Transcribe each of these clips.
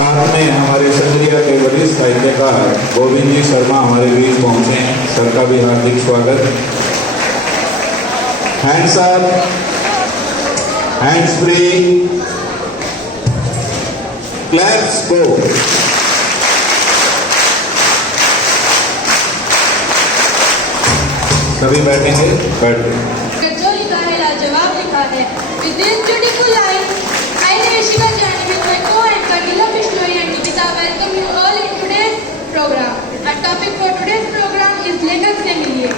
साथ में हमारे संग्रिया के वरिष्ठ साहित्यकार गोविंद जी शर्मा हमारे बीच पहुंचे हैं। सर का भी हार्दिक स्वागत। Hands up, hands free, claps go. सभी बैठेंगे, बैठ जो लिखा है लाजवाब लिखा है। With this beautiful line, I, Nishika Jani, with my co-anchor Neela Bishnoi and Nikita, welcome you all in today's program. Our topic for today's program is लेखक से मिलिए।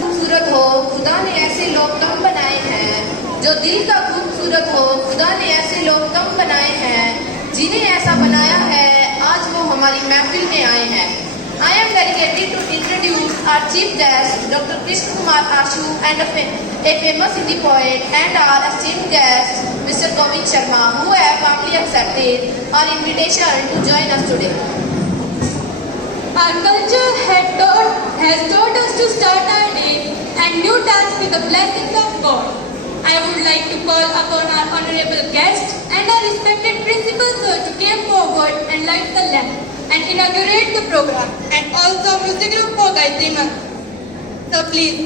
खूबसूरत हो खुदा ने ऐसे लोग कम बनाए हैं, जो दिल का खूबसूरत हो खुदा ने ऐसे लोग कम बनाए हैं, जिन्हें ऐसा बनाया है आज वो हमारी महफिल में आए हैं। I am delighted to introduce our chief guest, Dr. Krishna Kumar Ashu, and a famous Hindi poet, and our esteemed guest, Mr. Govind Sharma, who have warmly accepted our invitation to join us today. Our culture has taught us to start our day and new tasks with the blessings of God. I would like to call upon our honorable guest and our respected principal sir to come forward and light the lamp and inaugurate the program, and also music group for Gayatri Ma'am. So please.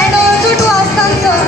And also to Astan sir.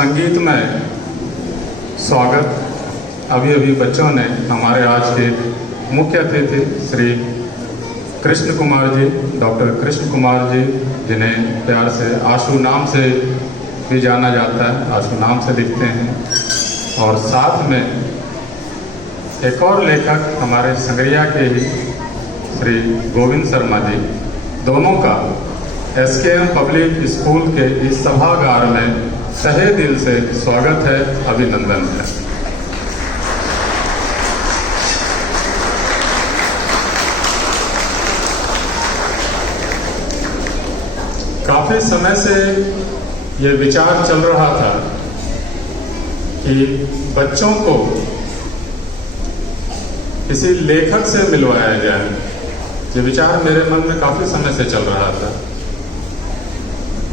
संगीत में स्वागत। अभी बच्चों ने हमारे आज के मुख्य अतिथि श्री कृष्ण कुमार जी, डॉक्टर कृष्ण कुमार जी, जिन्हें प्यार से आशु नाम से भी जाना जाता है, आशु नाम से लिखते हैं। और साथ में एक और लेखक हमारे संग्रिया के ही श्री गोविंद शर्मा जी, दोनों का SKM पब्लिक स्कूल के इस सभागार में तहे दिल से स्वागत है, अभिनंदन है। काफी समय से ये विचार चल रहा था कि बच्चों को किसी लेखक से मिलवाया जाए। ये विचार मेरे मन में काफी समय से चल रहा था।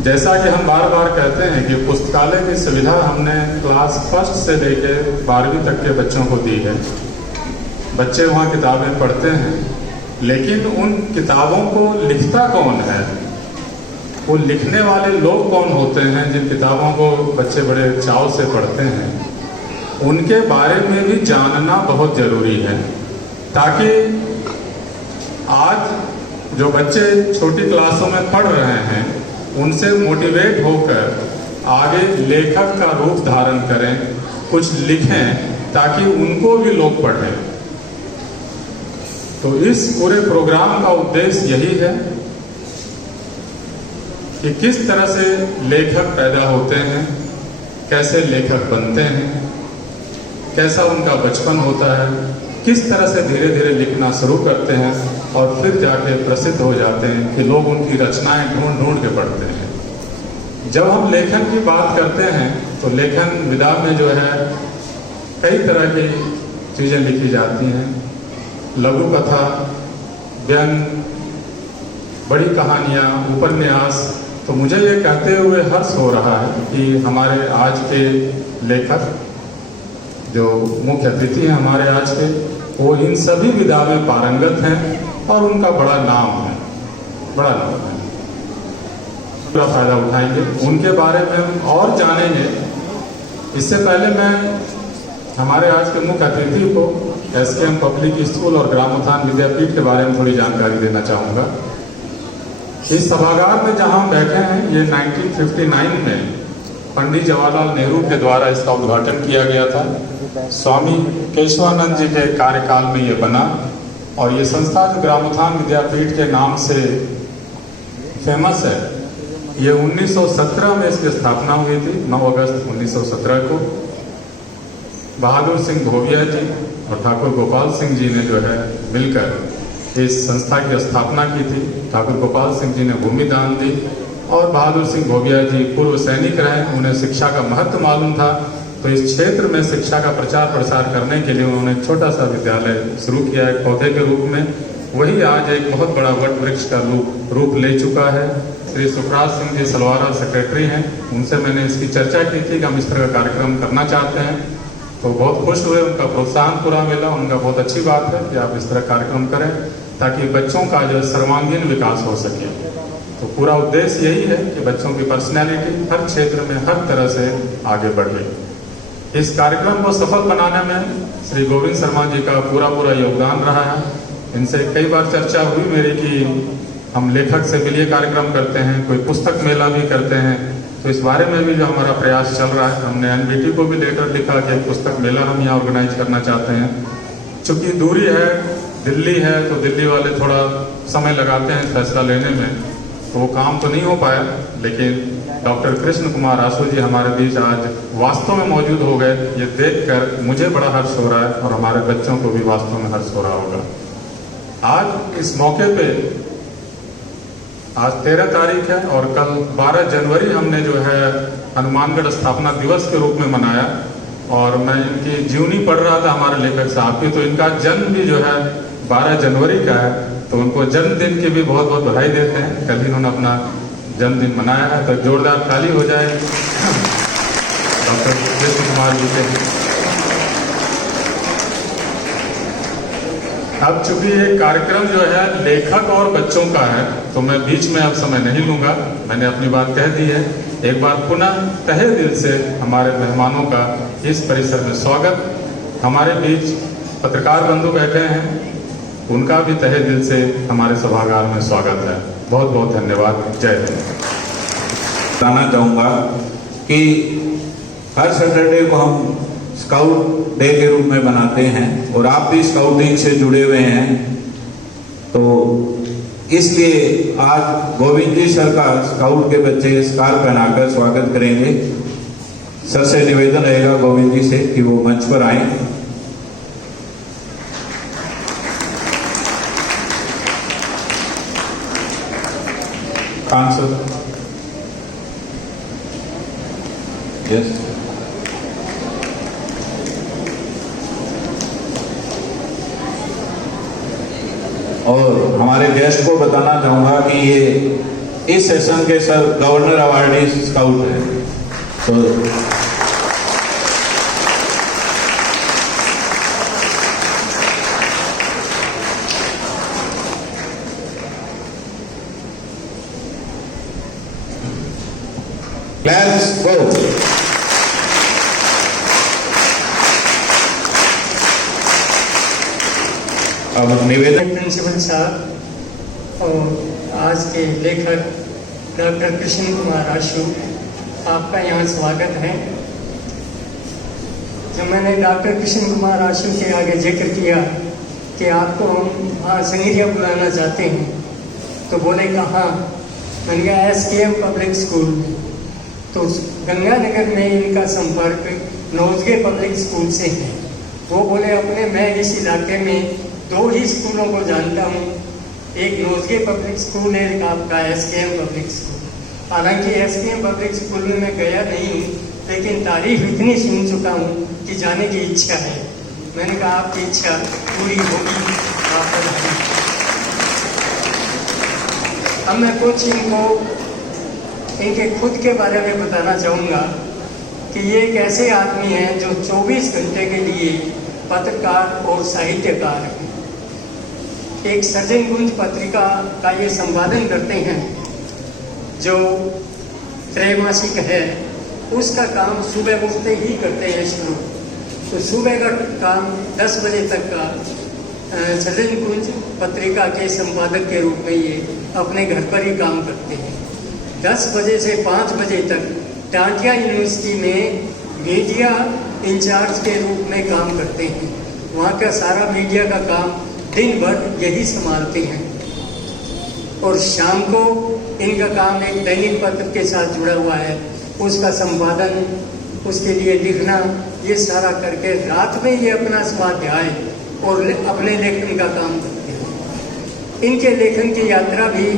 जैसा कि हम बार बार कहते हैं कि पुस्तकालय की सुविधा हमने क्लास 1 से लेकर 12वीं तक के बच्चों को दी है। बच्चे वहाँ किताबें पढ़ते हैं, लेकिन उन किताबों को लिखता कौन है, वो लिखने वाले लोग कौन होते हैं जिन किताबों को बच्चे बड़े चाव से पढ़ते हैं, उनके बारे में भी जानना बहुत ज़रूरी है, ताकि आज जो बच्चे छोटी क्लासों में पढ़ रहे हैं उनसे मोटिवेट होकर आगे लेखक का रूप धारण करें, कुछ लिखें, ताकि उनको भी लोग पढ़ें। तो इस पूरे प्रोग्राम का उद्देश्य यही है कि किस तरह से लेखक पैदा होते हैं, कैसे लेखक बनते हैं, कैसा उनका बचपन होता है, किस तरह से धीरे धीरे लिखना शुरू करते हैं और फिर जाके प्रसिद्ध हो जाते हैं कि लोग उनकी रचनाएं ढूंढ ढूंढ के पढ़ते हैं। जब हम लेखन की बात करते हैं तो लेखन विधा में जो है कई तरह की चीज़ें लिखी जाती हैं, लघु कथा, व्यंग, बड़ी कहानियाँ, उपन्यास। तो मुझे ये कहते हुए हर्ष हो रहा है कि हमारे आज के लेखक जो मुख्य अतिथि हैं हमारे आज के, वो इन सभी विधा में पारंगत हैं और उनका बड़ा नाम है, बड़ा नाम है। पूरा फायदा उठाएंगे, उनके बारे में हम और जानेंगे। इससे पहले मैं हमारे आज के मुख्य अतिथि को SKM पब्लिक स्कूल और ग्रामोत्थान विद्यापीठ के बारे में थोड़ी जानकारी देना चाहूँगा। इस सभागार में जहाँ हम बैठे हैं, ये 1959 में पंडित जवाहरलाल नेहरू के द्वारा इसका उद्घाटन किया गया था। स्वामी केशवानंद जी के कार्यकाल में ये बना और ये संस्था जो ग्रामोत्थान विद्यापीठ के नाम से फेमस है, ये 1917 में इसकी स्थापना हुई थी, 9 अगस्त 1917 को। बहादुर सिंह भोविया जी और ठाकुर गोपाल सिंह जी ने जो है मिलकर इस संस्था की स्थापना की थी। ठाकुर गोपाल सिंह जी ने भूमि दान दी और बहादुर सिंह भोविया जी पूर्व सैनिक रहे, उन्हें शिक्षा का महत्व मालूम था। तो इस क्षेत्र में शिक्षा का प्रचार प्रसार करने के लिए उन्होंने एक छोटा सा विद्यालय शुरू किया एक पौधे के रूप में। वही आज एक बहुत बड़ा वट वृक्ष का रूप ले चुका है। श्री सुखराज सिंह जी सलवारा सेक्रेटरी हैं, उनसे मैंने इसकी चर्चा की थी कि हम इस तरह का कार्यक्रम करना चाहते हैं, तो बहुत खुश हुए, उनका प्रोत्साहन पूरा मिला। उनका बहुत अच्छी बात है कि आप इस तरह कार्यक्रम करें ताकि बच्चों का जो सर्वांगीण विकास हो सके। तो पूरा उद्देश्य यही है कि बच्चों की पर्सनैलिटी हर क्षेत्र में हर तरह से आगे बढ़े। इस कार्यक्रम को सफल बनाने में श्री गोविंद शर्मा जी का पूरा योगदान रहा है। इनसे कई बार चर्चा हुई मेरी कि हम लेखक से मिलिए कार्यक्रम करते हैं, कोई पुस्तक मेला भी करते हैं। तो इस बारे में भी जो हमारा प्रयास चल रहा है, हमने NBT को भी लेटर लिखा कि एक पुस्तक मेला हम यहाँ ऑर्गेनाइज करना चाहते हैं। चूँकि दूरी है, दिल्ली है, तो दिल्ली वाले थोड़ा समय लगाते हैं फैसला लेने में, तो वो काम तो नहीं हो पाया। लेकिन डॉक्टर कृष्ण कुमार आशु जी हमारे बीच आज वास्तव में मौजूद हो गए, ये देखकर मुझे बड़ा हर्ष हो रहा है और हमारे बच्चों को भी वास्तव में हर्ष हो रहा होगा। आज इस मौके पे आज 13 तारीख है और कल 12 जनवरी हमने जो है हनुमानगढ़ स्थापना दिवस के रूप में मनाया। और मैं इनकी जीवनी पढ़ रहा था हमारे लेखक साहब की, तो इनका जन्म भी जो है 12 जनवरी का है, तो उनको जन्मदिन की भी बहुत बहुत बधाई देते हैं। कल इन्होंने अपना जन्मदिन मनाया है, तो जोरदार ताली हो जाए डॉक्टर कृष्ण कुमार जी के। अब चूंकि ये कार्यक्रम जो है लेखक और बच्चों का है, तो मैं बीच में अब समय नहीं लूंगा, मैंने अपनी बात कह दी है। एक बार पुनः तहे दिल से हमारे मेहमानों का इस परिसर में स्वागत। हमारे बीच पत्रकार बंधु बैठे हैं, उनका भी तहे दिल से हमारे सभागार में स्वागत है। बहुत बहुत धन्यवाद। जय हिंद। बताना चाहूँगा कि हर सैटरडे को हम स्काउट डे के रूप में बनाते हैं और आप भी स्काउटिंग से जुड़े हुए हैं, तो इसलिए आज गोविंद जी सर का स्काउट के बच्चे स्कार पहनाकर स्वागत करेंगे। सर से निवेदन रहेगा गोविंद जी से कि वो मंच पर आए। कांसर यस। और हमारे गेस्ट को बताना चाहूंगा कि ये इस सेशन के सर गवर्नर अवार्डी स्काउट है, तो लेट्स गो। अब निवेदन प्रिंसिपल साहब, और आज के लेखक डॉक्टर कृष्ण कुमार आशु, आपका यहाँ स्वागत है। जब मैंने डॉक्टर कृष्ण कुमार आशु के आगे जिक्र किया कि आपको हम वहाँ संगरिया बुलाना चाहते हैं, तो बोले कहाँ? मैंने कहा SKM पब्लिक स्कूल में। तो गंगानगर में इनका संपर्क नौजगे पब्लिक स्कूल से है। वो बोले मैं इस इलाके में 2 ही स्कूलों को जानता हूँ, एक नौजगे पब्लिक स्कूल है, एक आपका SKM पब्लिक स्कूल। हालांकि SKM पब्लिक स्कूल में मैं गया नहीं हूँ, लेकिन तारीफ इतनी सुन चुका हूँ कि जाने की इच्छा है। मैंने कहा आपकी इच्छा पूरी होगी, आप बताइए। अब मैं कुछ इनके खुद के बारे में बताना चाहूँगा कि ये एक ऐसे आदमी हैं जो 24 घंटे के लिए पत्रकार और साहित्यकार हैं। एक सृजन कुंज पत्रिका का ये संपादन करते हैं जो त्रैमासिक है। उसका काम सुबह उठते ही करते हैं शुरू। तो सुबह का काम 10 बजे तक का सृजन कुंज पत्रिका के संपादक के रूप में ये अपने घर पर ही काम करते हैं। 10 बजे से 5 बजे तक टांटिया यूनिवर्सिटी में मीडिया इंचार्ज के रूप में काम करते हैं। वहाँ का सारा मीडिया का काम दिन भर यही संभालते हैं। और शाम को इनका काम एक दैनिक पत्र के साथ जुड़ा हुआ है, उसका संपादन, उसके लिए लिखना, ये सारा करके रात में ये अपना स्वाध्याय और अपने लेखन का काम करते हैं। इनके लेखन की यात्रा भी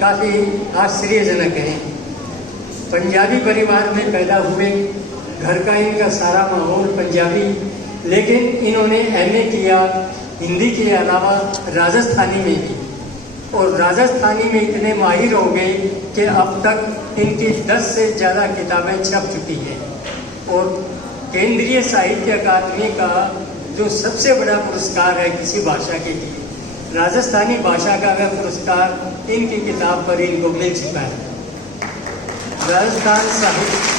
काफ़ी आश्चर्यजनक है। पंजाबी परिवार में पैदा हुए, घर का इनका सारा माहौल पंजाबी, लेकिन इन्होंने MA किया हिंदी के अलावा राजस्थानी में भी, और राजस्थानी में इतने माहिर हो गए कि अब तक इनकी 10 से ज़्यादा किताबें छप चुकी हैं। और केंद्रीय साहित्य अकादमी का जो सबसे बड़ा पुरस्कार है किसी भाषा के लिए, राजस्थानी भाषा का वह पुरस्कार इनकी किताब पर इनको मिल चुका है। राजस्थान साहित्य